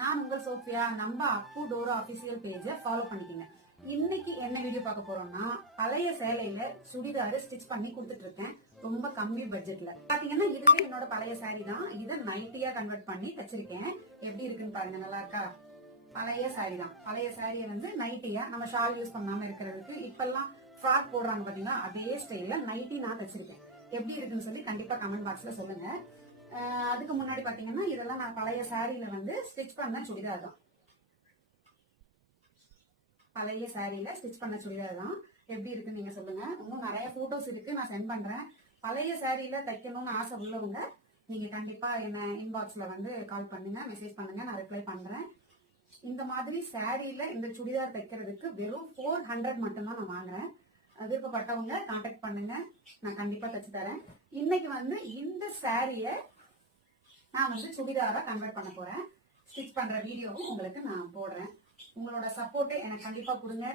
நான் உங்கள் சோஃபியா. நம்ம அப்பு டோரோ அபிஷியல் பேஜை ஃபாலோ பண்ணிக்கங்க. இன்னைக்கு என்ன வீடியோ பார்க்க போறோம்னா பழைய சேலையில சுடிதார் ஸ்டிச் பண்ணி கொடுத்துட்டு இருக்கேன் ரொம்ப கம்மி பட்ஜெட்ல பாத்தீங்கன்னா இதுவே என்னோட பழைய சாரி தான். இதை நைட்டியா கன்வெர்ட் பண்ணி தச்சிருக்கேன் எப்படி இருக்குன்னு பாருங்க நல்லா இருக்கா? பழைய சாரி தான். பழைய சாரியை வந்து நைட்டியா நம்ம ஷால் யூஸ் பண்ணாம இருக்கிறதுக்கு இப்பெல்லாம் ஃப்ராக் போடுறாங்க பாத்தீங்களா? அதே ஸ்டைல்ல நைட்டி நான் தச்சிருக்கேன் எப்படி இருக்குன்னு சொல்லி கண்டிப்பா கமெண்ட் பாக்ஸ்ல சொல்லுங்க. அதுக்கு முன்னாடி பாத்தீங்கன்னா இதெல்லாம் நான் பழைய சாரியில வந்து ஸ்டிச் பண்ண சுடிதார் தான் பழைய சாரியில ஸ்டிச் பண்ண சுடிதார் தான் எப்படி இருக்குன்னு நீங்க சொல்லுங்க. இன்னும் நிறைய போட்டோஸ் இருக்கு நான் சென்ட் பண்றேன். பழைய சாரியில தைக்கணும்னு ஆசை உள்ளவங்க நீங்க கண்டிப்பா என்ன இன்பாக்ஸ்ல வந்து கால் பண்ணுங்க மெசேஜ் பண்ணுங்க நான் ரிப்ளை பண்றேன். இந்த மாதிரி சாரியில இந்த சுடிதார் தைக்கிறதுக்கு வெறும் ஃபோர் ஹண்ட்ரட் மட்டும்தான் நான் வாங்குறேன். விருப்பப்பட்டவங்க கான்டாக்ட் பண்ணுங்க நான் கண்டிப்பா தச்சு தரேன். இன்னைக்கு வந்து இந்த சாரிய நான் வந்து சுடிதாரா கன்வெர்ட் பண்ண போறேன். ஸ்டிச் பண்ற வீடியோவும் உங்களுக்கு நான் போடுறேன். உங்களோட சப்போர்ட்டை எனக்கு கண்டிப்பா கொடுங்க.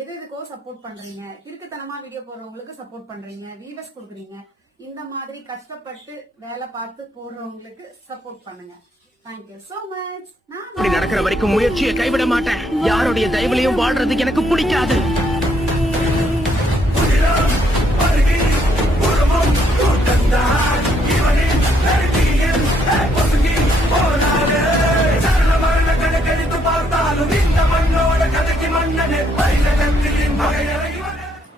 எது எதுக்கோ சப்போர்ட் பண்றீங்க. திருட்டுத்தனமா வீடியோ போடுறவங்களுக்கு சப்போர்ட் பண்றீங்க. வீவர்ஸ் கொடுக்குறீங்க. இந்த மாதிரி கஷ்டப்பட்டு வேலை பார்த்து போடுறவங்களுக்கு சப்போர்ட் பண்ணுங்க. மச் நான் நடக்கிற வரைக்கும் முயற்சியை கைவிட மாட்டேன். யாருடைய தயவுலையும் வாழ்றது எனக்கு பிடிக்காது.